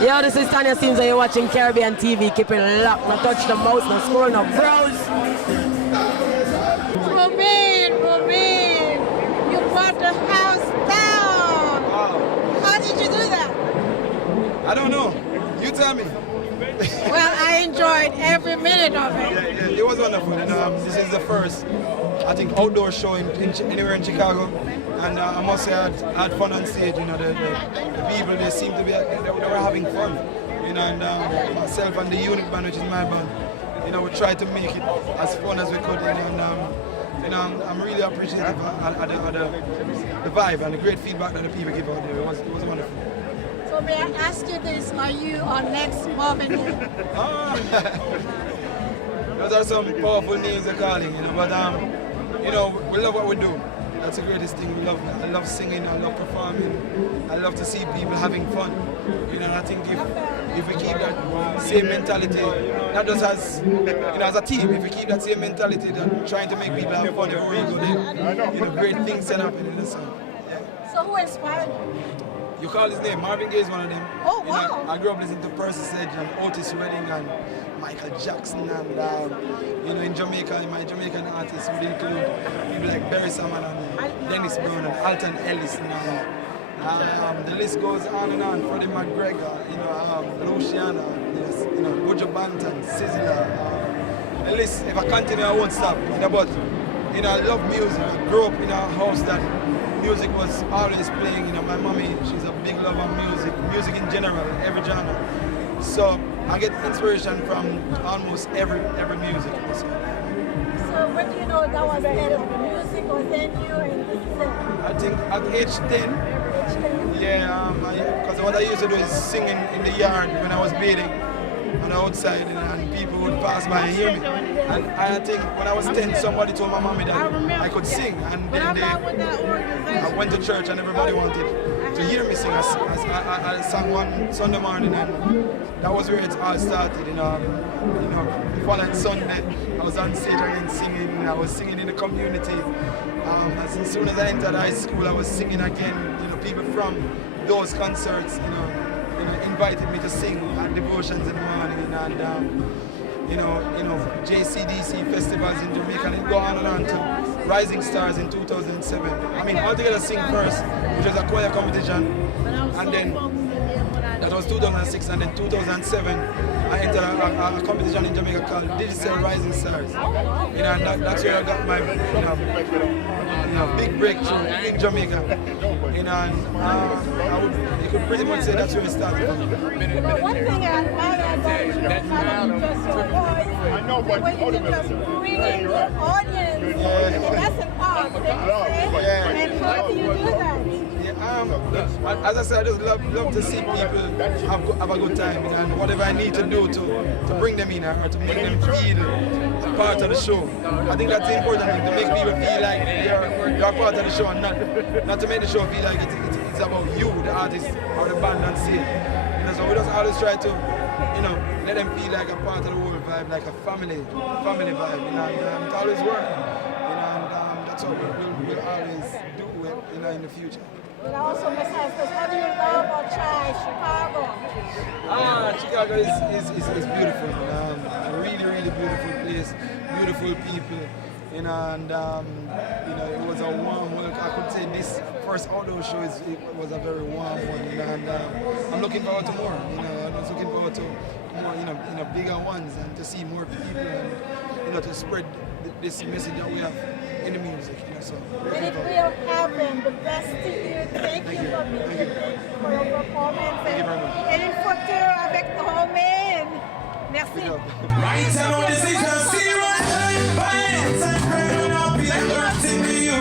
Yo, this is Tanya Sims and you're watching Caribbean TV. Keep it locked. No touch the mouse, no scroll, no browse. Romain, you brought the house down. Wow. How did you do that? I don't know. You tell me. Well, I enjoyed every minute of it. Yeah, it was wonderful. And this is the first, I think, outdoor show anywhere in Chicago. And I must say I had fun on stage. You know, the people, they seem to be, they were having fun. You know, and myself and the unit band, which is my band, you know, we tried to make it as fun as we could. And I'm really appreciative of the vibe and the great feedback that the people give out there. It was wonderful. So may I ask you this, are you our next Marvin Gaye? Those are some powerful names they're calling, you know, but you know, we love what we do. That's the greatest thing. I love singing, I love performing, I love to see people having fun. You know, and I think if we keep that same mentality, not just as, you know, as a team, if we keep that same mentality that trying to make people have fun everywhere we go, then, you know, great things can happen in the sun. Yeah. So who inspired you? You call his name, Marvin Gaye is one of them. Oh, you wow. know, I grew up listening to Percy Sledge and Otis Redding and Michael Jackson and, you know, in Jamaica, my Jamaican artists would include people like Barry Salmon and Dennis Brown and Alton Ellis. And, the list goes on and on. Freddie McGregor, you know, Luciana, you know, Buju Banton, Sizzla. The list, if I continue, I won't stop. You know, but, you know, I love music. I grew up in a house that music was always playing. You know, my mommy, she's a big lover of music in general, every genre. So I get inspiration from almost every music. So when do you know that was the end of the music was in you and this is it? I think at age 10, yeah, because what I used to do is sing in the yard when I was bathing on the outside, and people would pass by and hear me. And I think when I was 10, somebody told my mommy that I could sing, and then I went to church and everybody wanted to hear me sing. I sang one Sunday morning, and that was where it all started. You know, the following Sunday, I was on stage again singing. I was singing in the community. As soon as I entered high school, I was singing again. You know, people from those concerts, you know, invited me to sing at devotions in the morning, and you know, JCDC festivals in Jamaica, and it go on and on to Rising Stars in 2007. I mean, Altogether Sing First, which was a choir competition, and then that was 2006, and then 2007, I entered a competition in Jamaica called Digital Rising Stars. You know, and that's where I got my big breakthrough in Jamaica. You know, and you could pretty much say that's where it started. But one thing I admire about you, not only just your voice, but you can just bring in the audience, and that's an art, and how do you do that? As I said, I just love to see people have a good time, and whatever I need to do to bring them in or to make them feel a part of the show. I think that's the important thing, to make people feel like you're part of the show, and not to make the show feel like it's about you, the artist or the band on stage. You know, so we just always try to, you know, let them feel like a part of the whole vibe, like a family vibe. You know, and it's always working. You know, and that's what we'll always do, you know, in the future. And I also must ask this, what do you love or try Chicago? Chicago is beautiful. A really, really beautiful place, beautiful people. You know, and you know, it was a warm welcome. I could say this first outdoor show was a very warm one. You know, and I'm looking forward to more. You know, I'm just looking forward to more, you know, bigger ones, and to see more people, and you know, to spread this message that we have in the music. You know, so. And it will happen. The best to you. Thank you for being here, for your performance. Thank you very much. Et une photo avec Romain. Merci. Right, I know this is a serious time. Violence and crime will not be a thing to you.